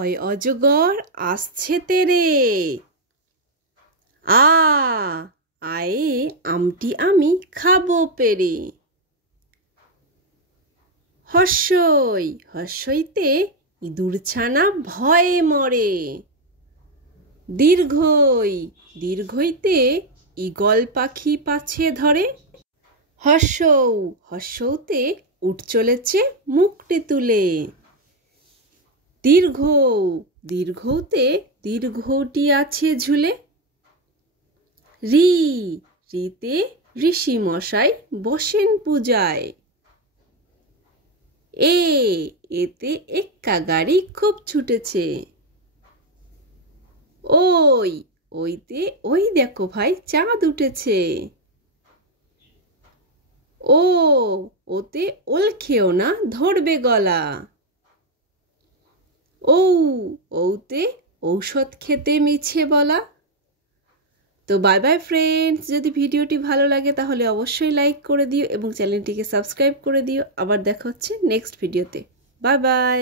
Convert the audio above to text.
অয় অজগর আসছে তেরে। আয়ে আমটি আমি খাবো পেরে। হর্ষই হর্ষইতে ইঁদুর ছানা ভয়ে মরে। দীর্ঘই দীর্ঘইতে ঈগল পাখি পাছে ধরে। হর্ষৌ হর্ষৌতে উঠ চলেছে মুখটি তুলে। দীর্ঘৌ দীর্ঘৌতে দীর্ঘটি আছে ঝুলে। রি রিতে ঋষি মশাই বসেন পূজায়। এতে এক্কা গাড়ি খুব ছুটেছে। ওইতে ওই দেখো ভাই চাঁদ উঠেছে। ওতে ওল খেও না ধরবে গলা। ওতে ঔষধ খেতে মিছে বলা। তো বাই বাই ফ্রেন্ডস, যদি ভিডিওটি ভালো লাগে তাহলে অবশ্যই লাইক করে দিও এবং চ্যানেলটিকে সাবস্ক্রাইব করে দিও। আবার দেখা হচ্ছে নেক্সট ভিডিওতে। Bye bye.